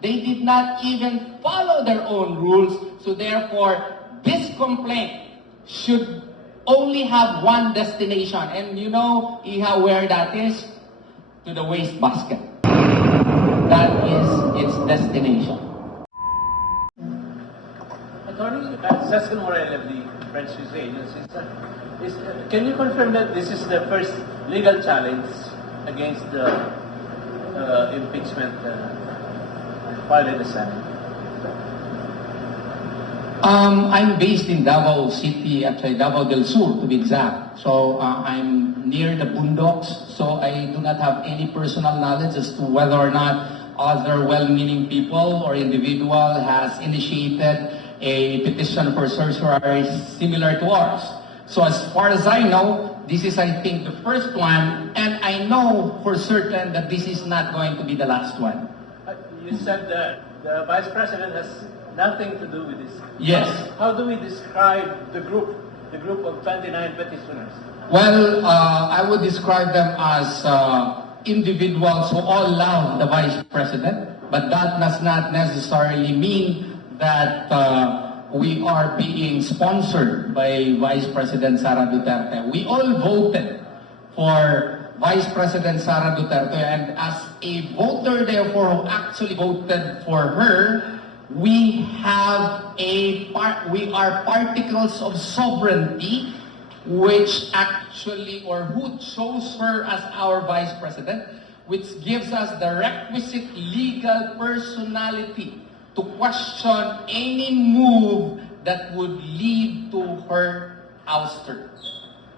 They did not even follow their own rules. So therefore, this complaint should only have one destination. And you know, Iha, where that is? To the wastebasket. That is its destination. Attorney Saskin Morel of the French News Agency, can you confirm that this is the first legal challenge against the impeachment filed in the Senate? I'm based in Davao City, actually Davao del Sur to be exact. So I'm near the boondocks, so I do not have any personal knowledge as to whether or not other well-meaning people or individual has initiated a petition for certiorari similar to ours. So as far as I know, this is, I think, the first one, and I know for certain that this is not going to be the last one. You said that the Vice President has nothing to do with this. Yes. How do we describe the group of 29 petitioners? Well, I would describe them as individuals who all love the Vice President, but that does not necessarily mean that we are being sponsored by Vice President Sara Duterte. We all voted for Vice President Sara Duterte, and as a voter, therefore, who actually voted for her, we are particles of sovereignty, which actually, or who chose her as our Vice President, which gives us the requisite legal personality to question any move that would lead to her ouster.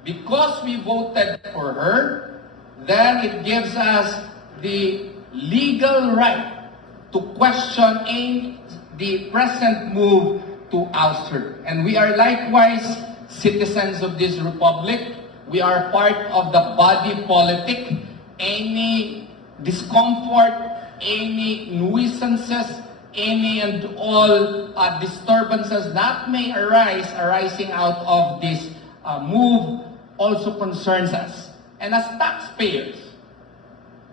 Because we voted for her, then it gives us the legal right to question the present move to oust her. And we are likewise citizens of this republic. We are part of the body politic. Any discomfort, any nuisances, any and all disturbances that may arising out of this move also concerns us. And as taxpayers,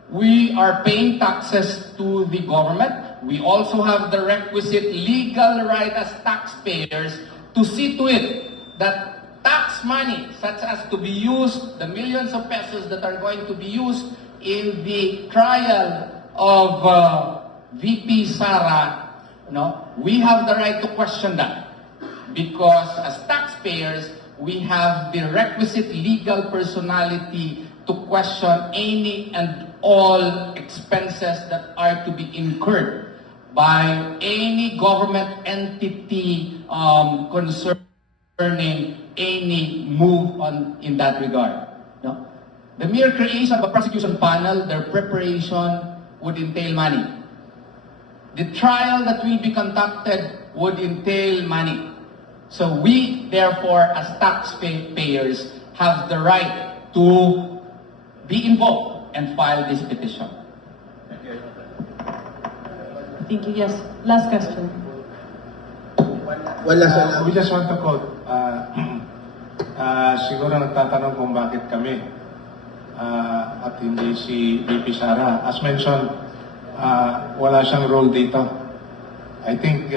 we are paying taxes to the government. We also have the requisite legal right as taxpayers to see to it that tax money, such as to be used, the millions of pesos that are going to be used in the trial of VP Sara, we have the right to question that. Because as taxpayers, we have the requisite legal personality to question any and all expenses that are to be incurred by any government entity concerning any move in that regard. No? The mere creation of a prosecution panel, their preparation would entail money. The trial that will be conducted would entail money. So we, therefore, as taxpayers, have the right to be involved and file this petition. Thank you. Yes. Last question. We just want to quote, siguro nagtatanong kung bakit kami at hindi si VP Sara. As mentioned, wala siyang role dito. I think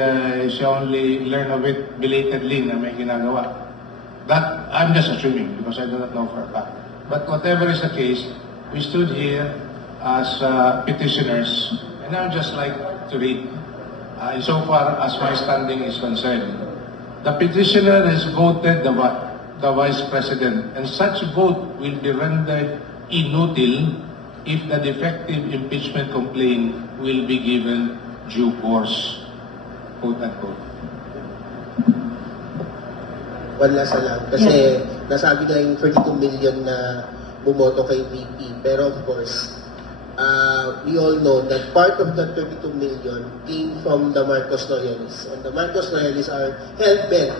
she only learned of it belatedly na may ginagawa. That, I'm just assuming because I do not know for a fact. But whatever is the case, we stood here as petitioners, and I would just like to read, insofar as my standing is concerned. The petitioner has voted the Vice President, and such vote will be rendered inutile if the defective impeachment complaint will be given due course. Quote unquote. Wala sa lang. Kasi nasabi na yung 32 million na bumoto kay VP. Pero of course, we all know that part of that 32 million came from the Marcos loyalists. And the Marcos loyalists are hell-bent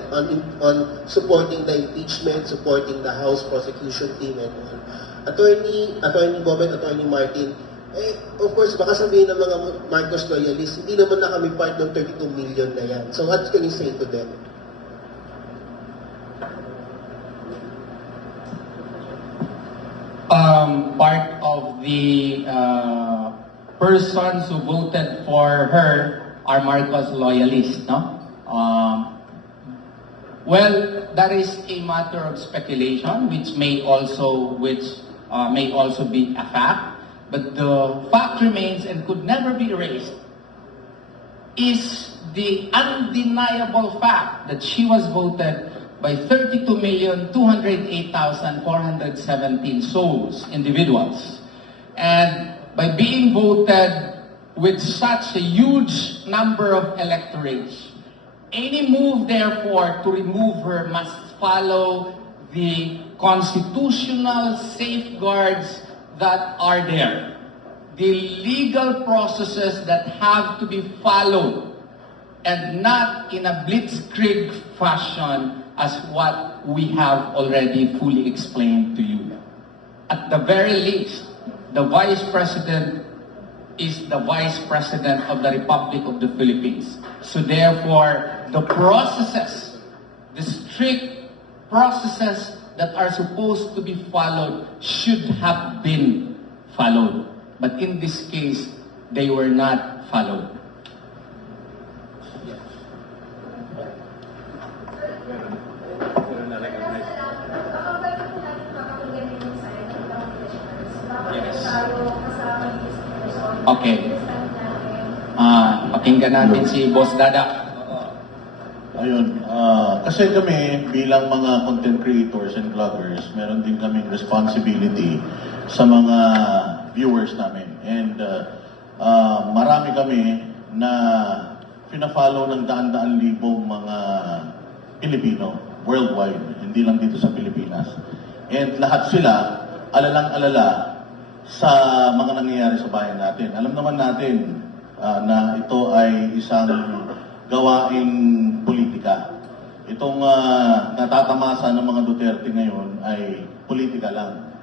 on supporting the impeachment, supporting the House prosecution team and all. Attorney Bob and Attorney Martin, of course, baka sabihin ng mga Marcos loyalists, hindi naman na kami part ng 32 million na yan. So what can you say to them? Part of the persons who voted for her are Marcos loyalists, no? Well, that is a matter of speculation, which may also be a fact. But the fact remains and could never be erased is the undeniable fact that she was voted by 32,208,417 souls, individuals. And by being voted with such a huge number of electorates, any move, therefore, to remove her must follow the constitutional safeguards that are there, the legal processes that have to be followed, and not in a blitzkrieg fashion as what we have already fully explained to you. At the very least, the Vice President is the Vice President of the Republic of the Philippines. So therefore, the processes, the strict processes that are supposed to be followed should have been followed. But in this case, they were not followed. Yes. Okay. Pakinggan natin si Boss Dada. Ayun, kasi kami bilang mga content creators and vloggers, meron din kaming responsibility sa mga viewers namin. And marami kami na pina-follow ng daan-daan libong mga Pilipino worldwide, hindi lang dito sa Pilipinas. And lahat sila alalang-alala sa mga nangyayari sa bayan natin. Alam naman natin na ito ay isang gawaing politika. Itong natatamasa ng mga Duterte ngayon ay politika lang.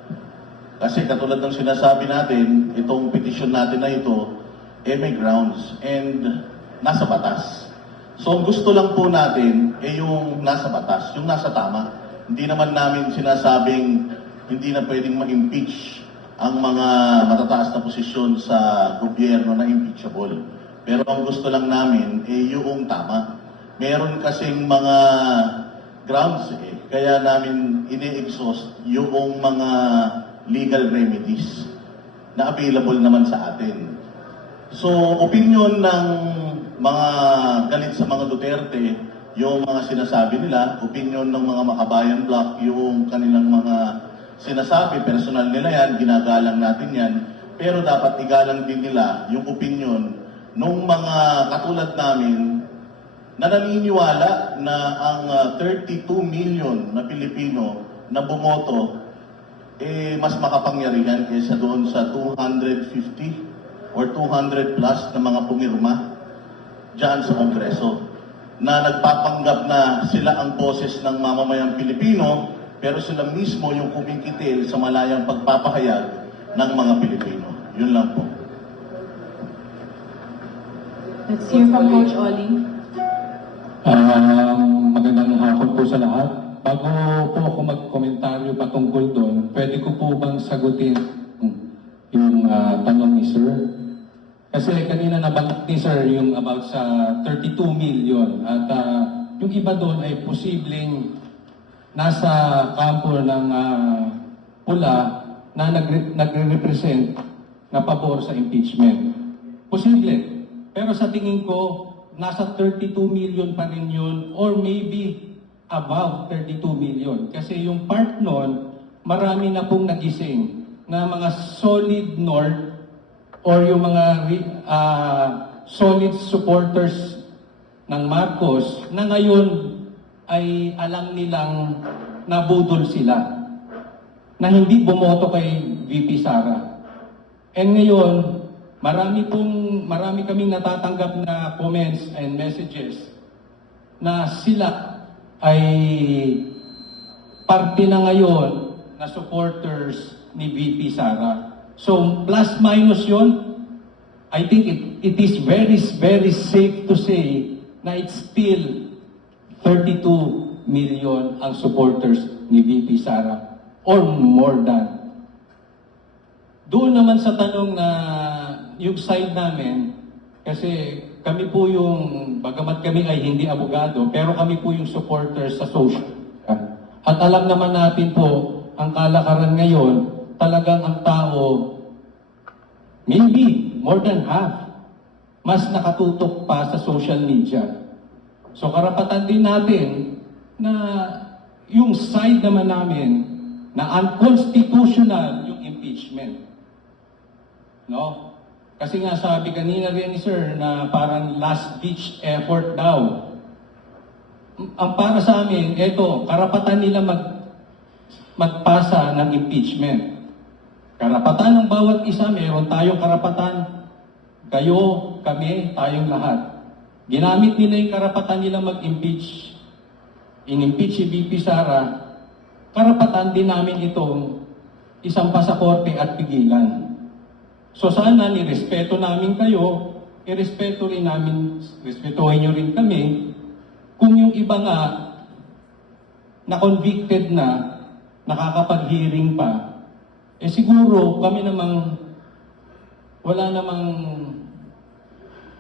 Kasi katulad ng sinasabi natin, itong petisyon natin na ito, may grounds and nasa batas. So ang gusto lang po natin yung nasa batas, yung nasa tama. Hindi naman namin sinasabing hindi na pwedeng ma-impeach ang mga matataas na posisyon sa gobyerno na impeachable. Pero ang gusto lang namin yung tama. Meron kasing mga grounds kaya namin ini-exhaust yung mga legal remedies na available naman sa atin. So, opinion ng mga galit sa mga Duterte, yung mga sinasabi nila, opinion ng mga Makabayan Bloc, yung kanilang mga sinasabi, personal nila yan, ginagalang natin yan, pero dapat igalang din nila yung opinion nung mga katulad namin na naniniwala na ang 32 million na Pilipino na bumoto mas makapangyarihan kaysa doon sa 250 or 200 plus na mga pumirma dyan sa Kongreso na nagpapanggap na sila ang boses ng mamamayang Pilipino pero sila mismo yung kumikitil sa malayang pagpapahayag ng mga Pilipino. Yun lang po. Let's hear from Coach Ollie. Magandang hapon po sa lahat. Bago po ako magkomentaryo patungkol doon, pwede ko po bang sagutin yung tanong ni Sir? Kasi kanina nabanggit ni Sir yung about sa 32 million at yung iba doon ay posibleng nasa kampo ng pula na nagre-represent na pabor sa impeachment. Posible. Pero sa tingin ko, nasa 32 million pa rin yun or maybe above 32 million. Kasi yung part nun, marami na pong nagising na mga solid North or yung mga solid supporters ng Marcos na ngayon ay alam nilang nabudol sila na hindi bumoto kay VP Sara. And ngayon, marami kaming natatanggap na comments and messages na sila ay parte na ngayon na supporters ni VP Sara. So, plus minus yun, I think it is very, very safe to say na it's still 32 million ang supporters ni VP Sara or more than. Doon naman sa tanong na yung side namin, kasi kami po yung, bagamat kami ay hindi abogado, pero kami po yung supporters sa social media. At alam naman natin po, ang kalakaran ngayon, talagang ang tao, maybe more than half, mas nakatutok pa sa social media. So karapatan din natin na yung side naman namin na unconstitutional yung impeachment. No? Kasi nga sabi kanina rin ni Sir na parang last ditch effort daw. Ang para sa amin, eto, karapatan nila magpasa ng impeachment. Karapatan ng bawat isa, meron tayong karapatan. Kayo, kami, tayong lahat. Ginamit nila yung karapatan nila mag-impeach. In-impeach si VP Sara. Karapatan din namin itong isang pasaporte at pigilan. So sana nirespeto namin kayo, respetuhin nyo rin kami. Kung yung iba nga na convicted na, nakakapag-hearing pa, siguro kami namang wala namang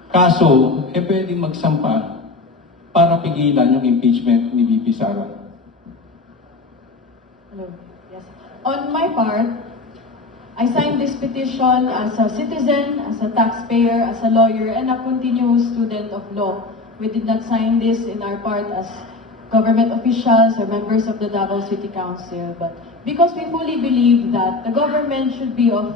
kaso, pwedeng magsampa para pigilan yung impeachment ni VP Sara. Hello. Yes. On my part, I signed this petition as a citizen, as a taxpayer, as a lawyer, and a continuous student of law. We did not sign this in our part as government officials or members of the Davao City Council, but because we fully believe that the government should be of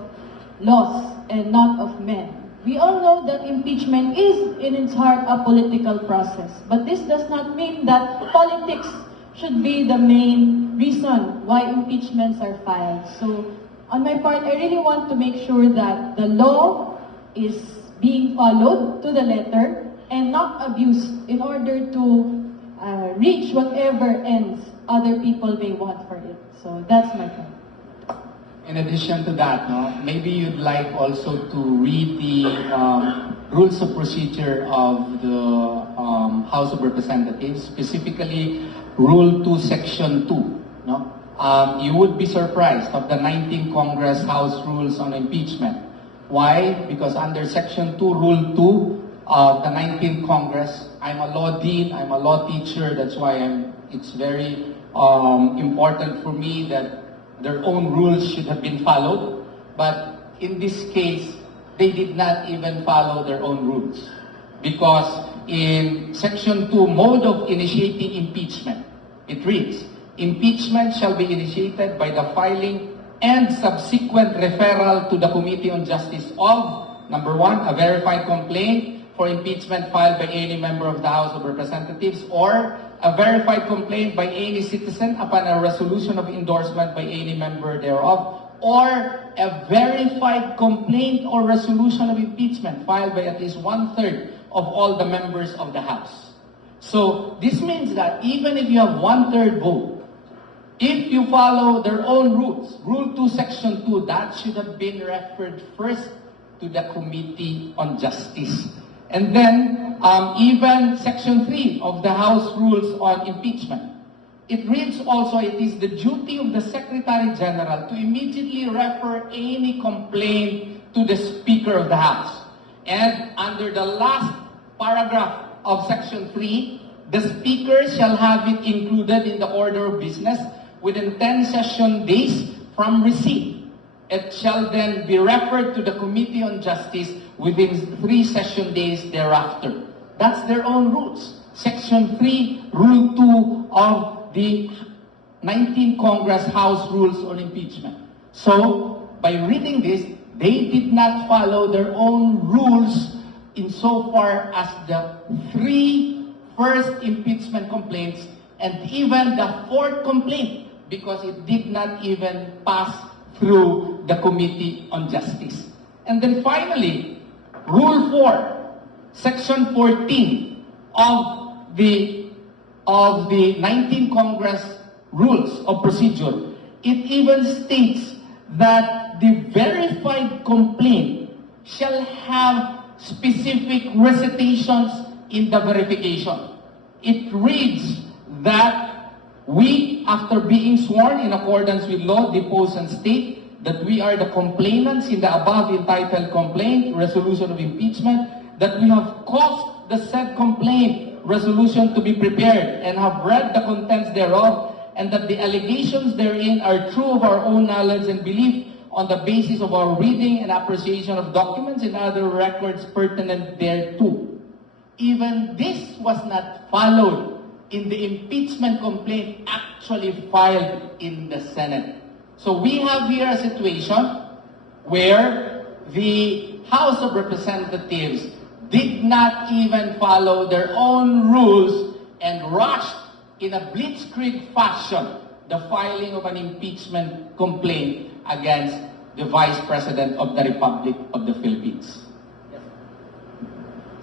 laws and not of men. We all know that impeachment is in its heart a political process, but this does not mean that politics should be the main reason why impeachments are filed. So, on my part, I really want to make sure that the law is being followed to the letter and not abused in order to reach whatever ends other people may want for it. So that's my point. In addition to that, maybe you'd like also to read the rules of procedure of the House of Representatives, specifically Rule 2, Section 2. You would be surprised of the 19th Congress House Rules on Impeachment. Why? Because under Section 2, Rule 2 of the 19th Congress, I'm a law dean, I'm a law teacher, that's why it's very important for me that their own rules should have been followed. But in this case, they did not even follow their own rules. Because in Section 2, Mode of Initiating Impeachment, it reads, impeachment shall be initiated by the filing and subsequent referral to the Committee on Justice of, number 1, a verified complaint for impeachment filed by any member of the House of Representatives, or a verified complaint by any citizen upon a resolution of endorsement by any member thereof, or a verified complaint or resolution of impeachment filed by at least 1/3 of all the members of the House. So this means that even if you have 1/3 vote, if you follow their own rules, Rule 2, Section 2, that should have been referred first to the Committee on Justice. And then, even Section 3 of the House Rules on Impeachment, it reads also, it is the duty of the Secretary General to immediately refer any complaint to the Speaker of the House. And under the last paragraph of Section 3, the Speaker shall have it included in the order of business within 10 session days from receipt. It shall then be referred to the Committee on Justice within 3 session days thereafter. That's their own rules. Section 3, Rule 2 of the 19th Congress House Rules on Impeachment. So, by reading this, they did not follow their own rules insofar as the 3 first impeachment complaints and even the 4th complaint, because it did not even pass through the Committee on Justice. And then finally, Rule 4, Section 14 of the 19th Congress Rules of Procedure, it even states that the verified complaint shall have specific recitations in the verification. It reads that we, after being sworn in accordance with law, depose and state that we are the complainants in the above entitled complaint, resolution of impeachment, that we have caused the said complaint, resolution to be prepared and have read the contents thereof, and that the allegations therein are true of our own knowledge and belief on the basis of our reading and appreciation of documents and other records pertinent thereto. Even this was not followed in the impeachment complaint actually filed in the Senate. So we have here a situation where the House of Representatives did not even follow their own rules and rushed in a blitzkrieg fashion the filing of an impeachment complaint against the Vice President of the Republic of the Philippines.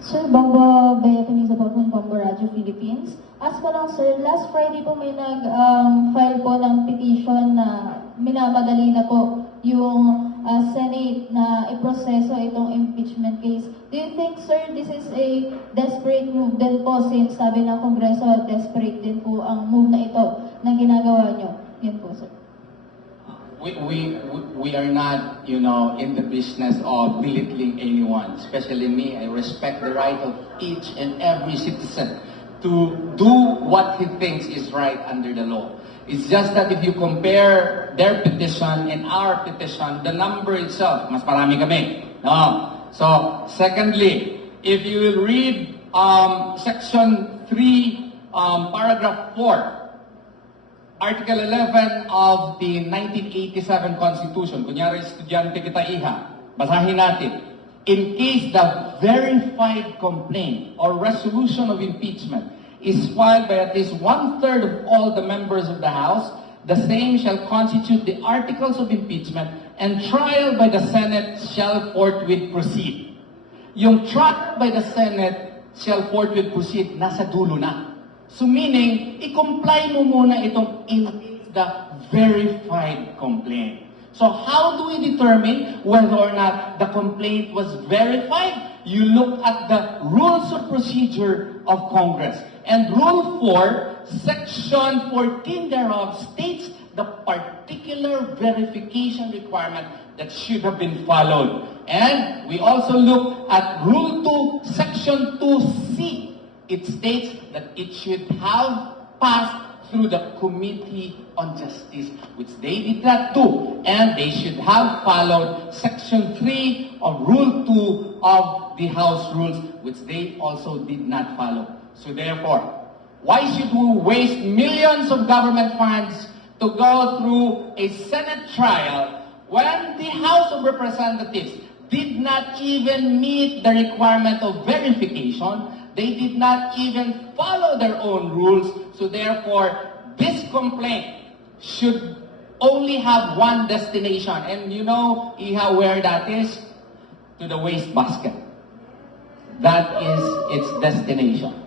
Sir, Bombo Beatriz po from Bombo Radio Philippines. As pa lang sir, last Friday po may nag-file po ng petition na minamadali na po yung Senate na iproseso itong impeachment case. Do you think, sir, this is a desperate move din po since sabi ng Kongreso, desperate din po ang move na ito na ginagawa nyo? Yan po, sir. We are not, in the business of belittling anyone, especially me. I respect the right of each and every citizen to do what he thinks is right under the law. It's just that if you compare their petition and our petition, the number itself, mas marami kami. No. So, secondly, if you will read Section 3, Paragraph 4, Article 11 of the 1987 Constitution, kunyari estudyante kita iha, basahin natin. In case the verified complaint or resolution of impeachment is filed by at least 1/3 of all the members of the House, the same shall constitute the articles of impeachment, and trial by the Senate shall forthwith proceed. Yung trial by the Senate shall forthwith proceed, nasa dulo na. So meaning, i-comply mo muna itong in the verified complaint. So how do we determine whether or not the complaint was verified? You look at the rules of procedure of Congress. And Rule 4, Section 14 thereof states the particular verification requirement that should have been followed. And we also look at Rule 2, Section 2C. It states that it should have passed through the Committee on Justice, which they did not do. And they should have followed Section 3 of Rule 2 of the House Rules, which they also did not follow. So therefore, why should we waste millions of government funds to go through a Senate trial when the House of Representatives did not even meet the requirement of verification? They did not even follow their own rules. So therefore, this complaint should only have one destination. And you know, Iha, where that is? To the wastebasket. That is its destination.